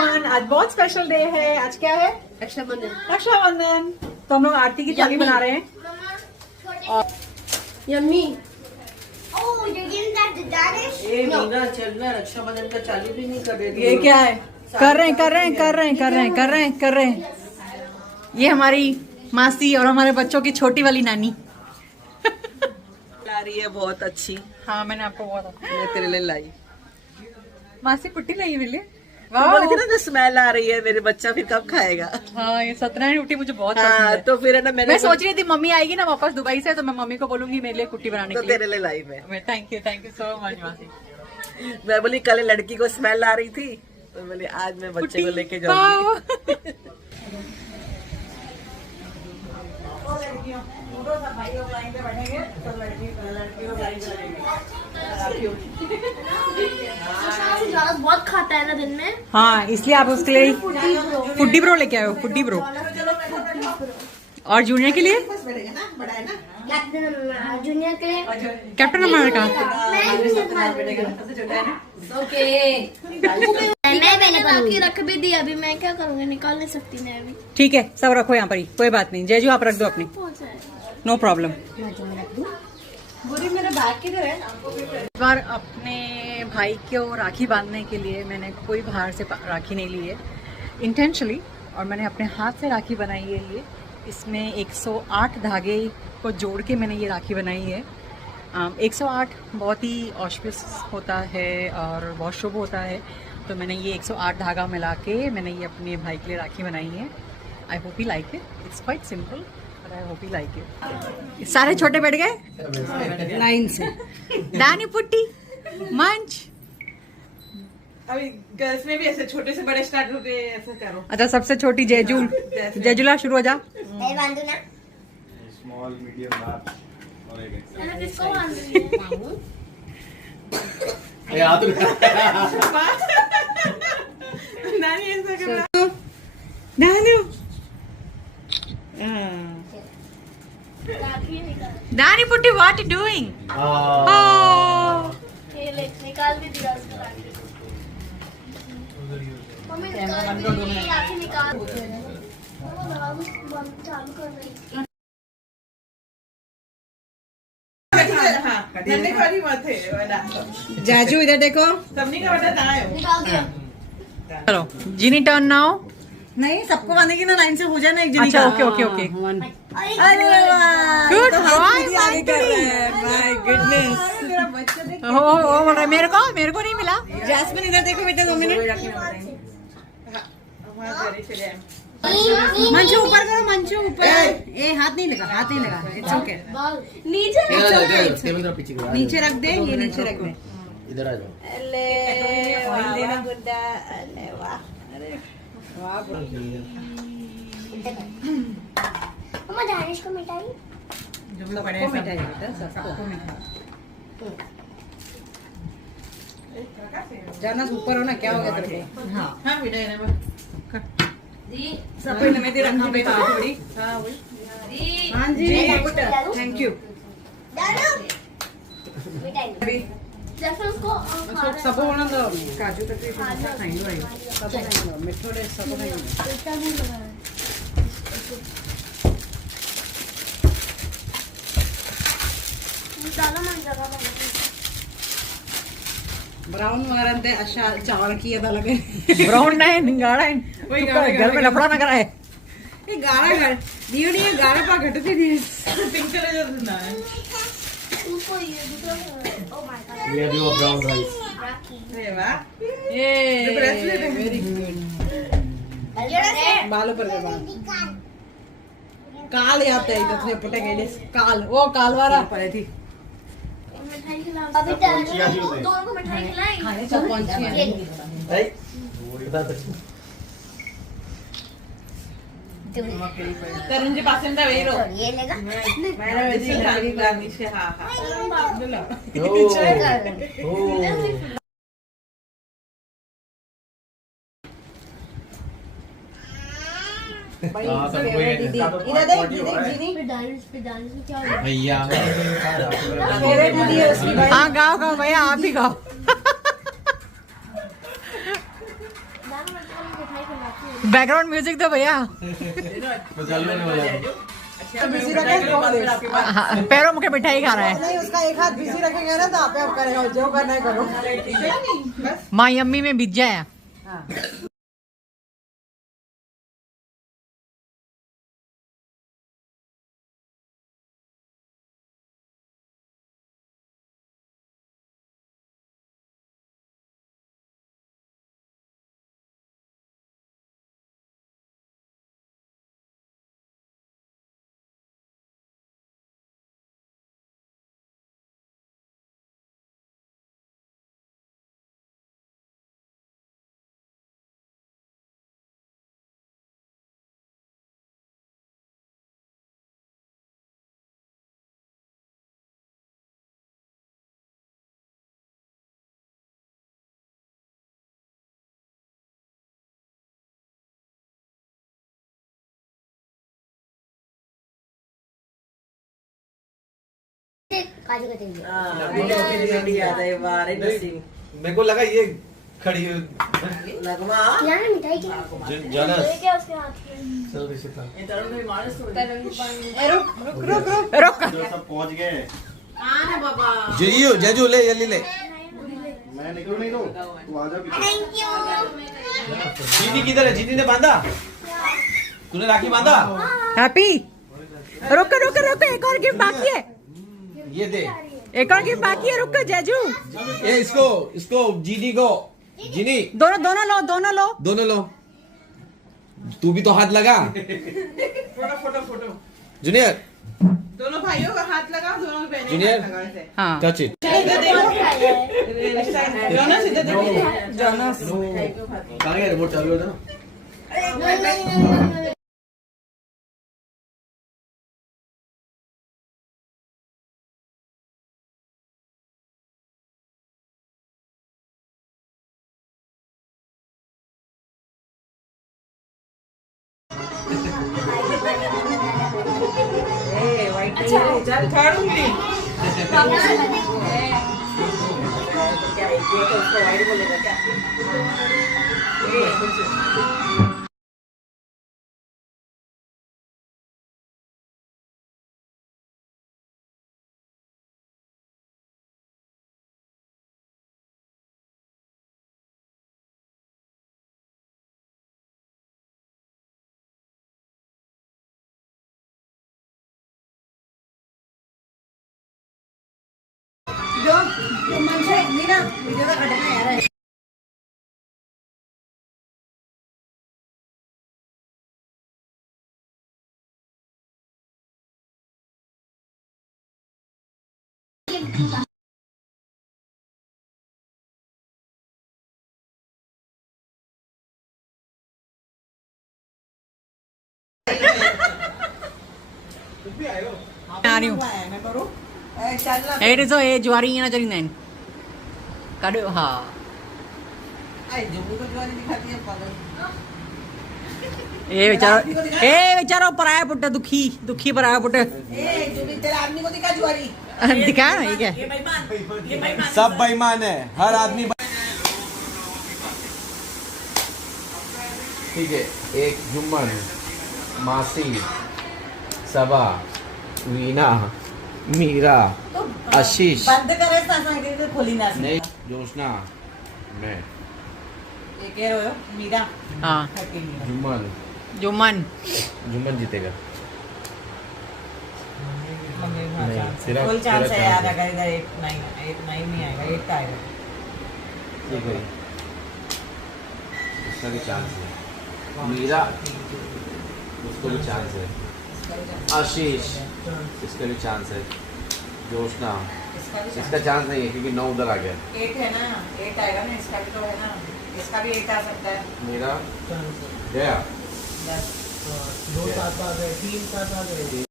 Everyone, आज बहुत special day है। आज क्या है? रक्षाबंधन। तो हम लोग आरती की थाली बना रहे हैं। यम्मी। चलना रक्षाबंधन का चालू भी नहीं कर रहे। ये क्या है? कर रहे हैं। ये हमारी मासी और हमारे बच्चों की छोटी वाली नानी ला रही है बहुत अच्छी। हाँ, मैंने आपको बहुत मैं तेरे लिए लाई। मासी पुट्टी नहीं मिली। बोली थी ना स्मेल आ रही है, मेरे बच्चा फिर कब खाएगा। हाँ, ये सत्यनारायण कुट्टी मुझे बहुत पसंद हाँ, है। तो फिर है ना मैं सोच रही थी मम्मी आएगी ना वापस दुबई से, तो मैं मम्मी को बोलूंगी मेरे लिए कुट्टी बनाने तो के लिए। तेरे लिए लाई मैं। थैंक यू सो मच मासी। मैं बोली कल लड़की को स्मेल आ रही थी, तो बोली आज मैं बच्चे को लेके जाऊंगी। बहुत खाता है ना दिन में। हाँ, इसलिए आप उसके लिए फुड्डी ब्रो लेके आए हो। फुड्डी ब्रो। और जूनियर के लिए जूनियर के लिए कैप्टन अमेरिका। मैंने रख भी दी। अभी मैं क्या करूँगी, निकाल नहीं सकती मैं अभी। ठीक है, सब रखो यहाँ पर ही, कोई बात नहीं। जेजू आप रख दो अपनी, नो प्रॉब्लम। मेरा बैग किधर है? इस बार अपने भाई को राखी बांधने के लिए मैंने कोई बाहर से राखी नहीं ली है इंटेंशनली, और मैंने अपने हाथ से राखी बनाई है। ये इसमें 108 धागे को जोड़ के मैंने ये राखी बनाई है। 108 बहुत ही ऑस्पिशियस होता है और बहुत शुभ होता है, तो मैंने ये 108 धागा मिला के मैंने ये अपने भाई के लिए राखी बनाई है। I hope he like it. It's quite simple, but I hope he like it. सारे छोटे बैठ गए लाइन से। दानी पुट्टी मंच। अभी गर्ल्स में भी ऐसे छोटे से बड़े स्टार्ट होते हैं, ऐसे करो। अच्छा, सबसे छोटी जेजुल। जेजुला शुरू हो जा। बांधू ना। स्मॉल मीडियम लार्ज और एक किसको बांधू? नानी ऐसा कर रहा। दानी पुट्टी, व्हाट यू डूइंग? निकाल भी दिया उसको राखी। मम्मी राखी निकाल। चालू कर रही। ठंडे वाली मत है वाला। जाजू इधर देखो। सबनी का बटा ना है। निकाल दिया। चलो जीनी टर्न नाउ। नहीं, सबको बांधेगी ना, लाइन से हो जाए ना एक जनी। अच्छा, ओके। अरे वाह, गुड तो बॉय आगे कर रहे हैं। My goodness. मेरा बच्चा देख। ओ बोल रहा है मेरे को नहीं मिला। जैस्मिन इधर देखो बेटा, 2 मिनट। मंच ऊपर करो, मंच ऊपर। ए हाथ नहीं लगा। It's okay. नीचे नीचे रख दे, ये नीचे रख दे। इधर आ जाओ। अले वाह गुड्डा। अले वाह। अरे वाह। मम्मा दानिश को मिठाई। सबको मिठाई बेटा, सबको मिठाई। जाना ऊपर हो ना, क्या हो गया तेरे को? हाँ मिठाई ना सब में दे रखा बेटा थोड़ी। हाँ जी, थैंक यू। मिठाई जैसे उसको सब होना दो। काजू कतरी खाइलो है, सब खाइलो मिठो ले, सब खाइलो। ब्राउन वगैरह अशा चावल की येता लगे। ब्राउन नाही, गाढ़ा है। वही घर में लफड़ा ना कराए। ये गाढ़ा घर दियो नहीं, गाढ़ा पा घटती नहीं। पिंक कलर जो ना है। ये भी वो ब्राउन राइस। अरे वाह। ये वेरी गुड। बालों पर बाल काल याते है, तो पटे गए काल, वो काल वाला पड़े थी। अभी दोनों को मिठाई खिलाई। खाने सब पहुंची है। भाई बता सकते। तरुण जी पास में वही रो। ये लेगा। मेरा वैसे खाली गार्निश है। हाँ लो। इधर देख जीनी। पे डांस में क्या हो रहा भैया हाँ गाओ भैया, आप ही गाओ। बैकग्राउंड म्यूजिक दो भैया। बिजी रखे हाँ, पैरों मुझे मिठाई खा रहा है। नहीं, उसका एक हाथ बिजी रखेंगे ना तो आप करेगा, जो करना है करो। माँ यम्मी में बीत जाए। काजू कतली मेरे को लगा ये खड़ी लगवा यार मिठाई क्या जनस क्या उसके हाथ में चल रिशिता रुक रुक रुक रुक रुक। जो सब पहुंच गए बाबा जीजू जेजू ले जल्दी ले मैं निकलू नहीं तो तू आ जा पीछे थैंक यू जीनी किधर है जीनी ने बांधा तूने राखी बांधा हैप्पी। रुक रुक रुक, एक और गिफ्ट बाकी है। ये दे एक और गिफ्ट बाकी है, रुक जेजू। ये इसको जीनी को जीनी दोनों दोनों लो, दोनों लो। दोनों लो तू भी तो हाथ लगा फोटो जूनियर दोनों भाइयों का हाथ लगा, दोनों बहनें जूनियर हाँ टच इट जोनस इधर देखो। जोनस कहाँ गया रिमोट चालू होता ना चल थर्ड उंगली क्या ये तो उसको वाइड बोलेगा क्या आ रही हूँ। मैं करूँ चल ना ए ॾिसो ए ज्वारी ईअं न चरींदा आहिनि। कॾहिं हा जुम्मू को ज्वारी दिखाती है पागल। ए वीचारो पराया पुट, दुखी दुखी पराया पुट। ए जुम्मी तेरे आदमी को दिखा ज्वारी। दिखाया ना, ठीक है। ये बेईमान सब बेईमान है हर आदमी ठीक है। एक जुम्मन मासी सबा वीना मीरा आशीष बंद करे सांगे तो खोली ना नहीं जोशना मैं ये कह रहे हो मीरा हाँ जुम्मन जुम्मन जुम्मन जीतेगा सिर्फ फुल चांस तेरा है यार, chance है। अगर इधर 8-9 नहीं आएगा, 8 आएगा। ठीक है इसका भी चांस है। मीरा उसको भी चांस है। आशीष इसका भी चांस है। जोशना इसका चांस नहीं है क्योंकि 9 उधर आ गया। 8 है ना, 8 आएगा ना, इसका भी तो है ना, इसका भी 8 आ सकता है। मेरा गया 10 2 7 आ गए 3 7 आ गए।